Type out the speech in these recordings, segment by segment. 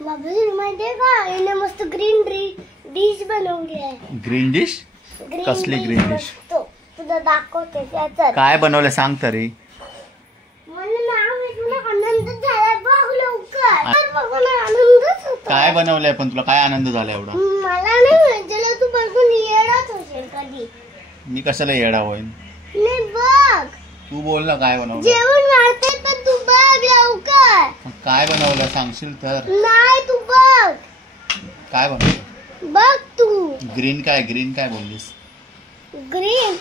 बाबा माहितीये का याने मस्त ग्रीन डिश बनवली आहे. Green dish? कसली ग्रीन डिश? तुला दाखवते त्याचं. काय बनवलं सांग तरी. मला नाव तुला आनंद झाला बघ लवकर. बघ ना आनंदच होतो. काय बनवलंय पण तुला काय आनंद झाला एवढा? मला नाही माहिती. तू बघून येडाच होशील कधी. मी कशाला येडा होईन? नाही बघ. तू बोल ना काय बनवलं. जेवण वाढतंय पण तू बघ लवकर. काय बनवलं सांगशील तर. नाही तू बघ. काय बनवलं बघ तू. ग्रीन काय बोललीस? ग्रीन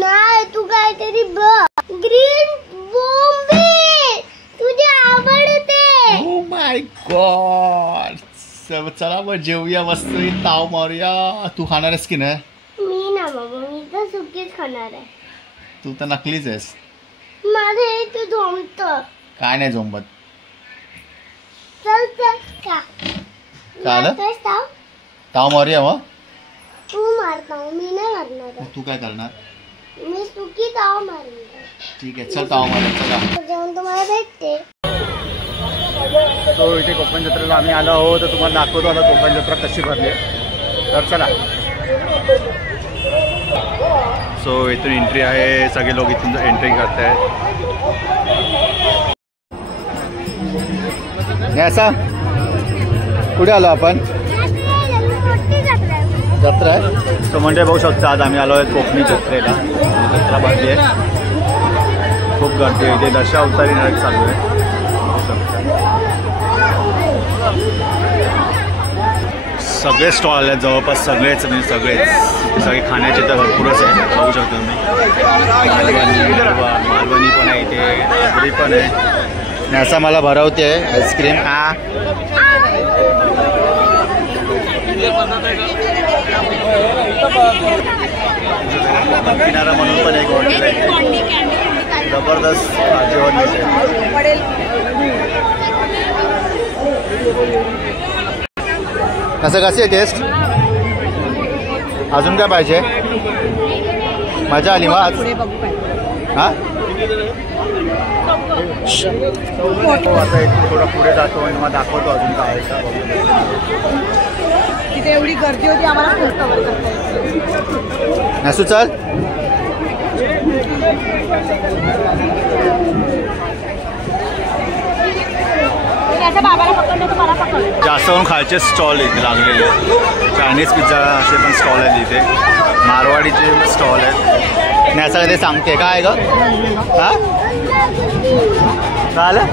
नाही तू काहीतरी बघ. ग्रीन बोंबील तुझी आवडते. Oh my God. चला मग जेवूया मस्त ताव मारूया. तू खाणार आहेस की नाही? मी ना बाबा मी तर सुकीच खाणार आहे. तू तर नकलीच आहेस. माझे तू झोंबत. काय नाही झोंबत. चल चल का झालं ताव मारूया मग. तू मारता मी नाही मारणार. तू काय करणार? मी सुकी ताव मारणार. ठीक आहे चल ताव मारूया. चला जेवण तुम्हाला भेटते. तो इथे कोकण जत्रेला आम्ही आलो आहोत तर तुम्हाला दाखवतो आता कोकण जत्रा कशी भरली. तर चला. सो इथून एंट्री आहे. सगळे लोक इथून एंट्री करत आहेत. असा कुठे आलो आपण? जत्रा आहे. तो म्हणजे बघू शकता आज आम्ही आलो आहे कोकणी जत्रेला. जत्रा भरली आहे. खूप गर्दी आहे. इथे दशावतारी नरक चालू आहे. सगळे स्टॉल आले जवळपास सगळेच म्हणजे सगळे खाण्याचे तर भरपूरच आहे. बघू शकतो तुम्ही. मालवणी पण आहे इथे. आगरी पण आहे. असा मला भरवते आईस्क्रीम. किनारा म्हणून पण एक हॉटेल आहे. जबरदस्त जेवण मिळते. कशी आहे टेस्ट? अजून काय पाहिजे? मजा आली मग आज. हां आता थोडं पुढे जातो आणि मग दाखवतो अजून काय आहे का. तिथे एवढी गर्दी होती आम्हाला कव्हर करता. नसू चल. जास्त करून खायचे स्टॉल इथे लागलेले. चायनीज पिझ्झा असे पण स्टॉल आहेत इथे. मारवाडीचे स्टॉल आहेत. न्यासा ते सांगते काय ग. हां चालेल.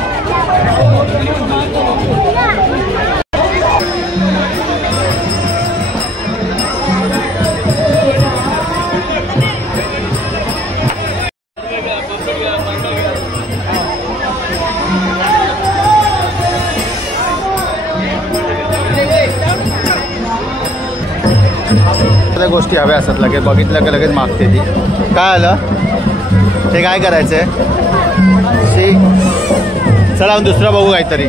त्या गोष्टी हव्या असतात. लगेच बघितलं की लगेच मागते ती. काय आलं ते काय करायचंय? चला दुसरं बघू काहीतरी.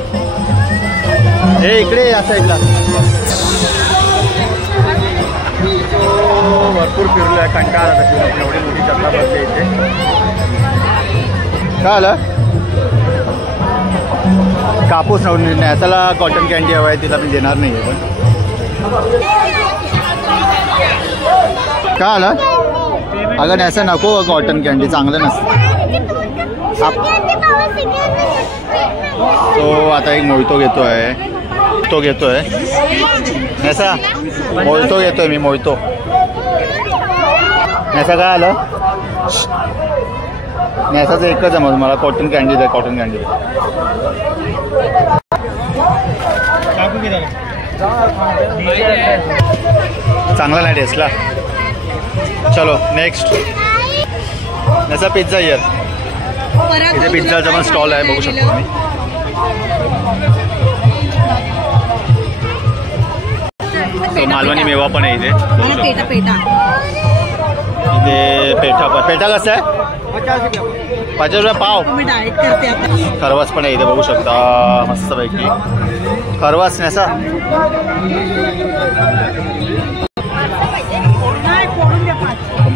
हे इकडे या साईडला. भरपूर फिरलो आहे. कंटाळा आला. एवढी मोठी जत्रा भरते इथे. काय आलं? कापूस नवीन नाही. त्याला कॉटन कॅन्डी हवं आहे. तिला मी देणार नाही आहे. पण काय आलं? अगं असं नको कॉटन कॅन्डी चांगलं नसतं. तो आता एक मोहितो घेतोय. ऐसा मोहितो घेतोय मी. मोहितो ऐसा काय आलं? नॅसाचं एकच आहे मला. कॉटन कॅन्डी दे. कॉटन कॅन्डी चांगला नाही टेस्टला. चलो नेक्स्ट. नॅसा pizza year. इथे पिझ्झाचा पण स्टॉल आहे. बघू शकतो तुम्ही. तो मालवणी मेवा पण आहे इथे. इथे पेठा कसं आहे? 50 रुपये पाव. खरवस पण आहे इथे. बघू शकता मस्तपैकी खरवस. नॅसा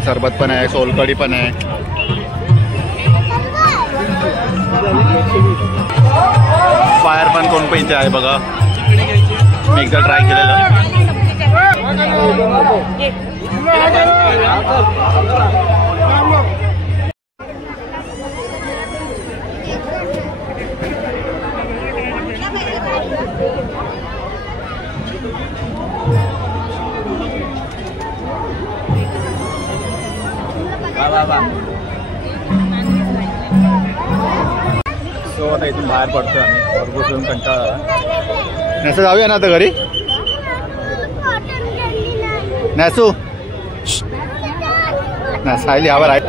सरबत पण आहे. सोलकढी पण आहे. फायर पण कोण पण इथे आहे बघा. मी एकदा ट्राय केलेलं. सो आता इथून बाहेर पडतो आम्ही. भरपूर फिरून कंटाळा. नॅसू जाऊया ना आता घरी. नॅसू ना सायली आवर आहे.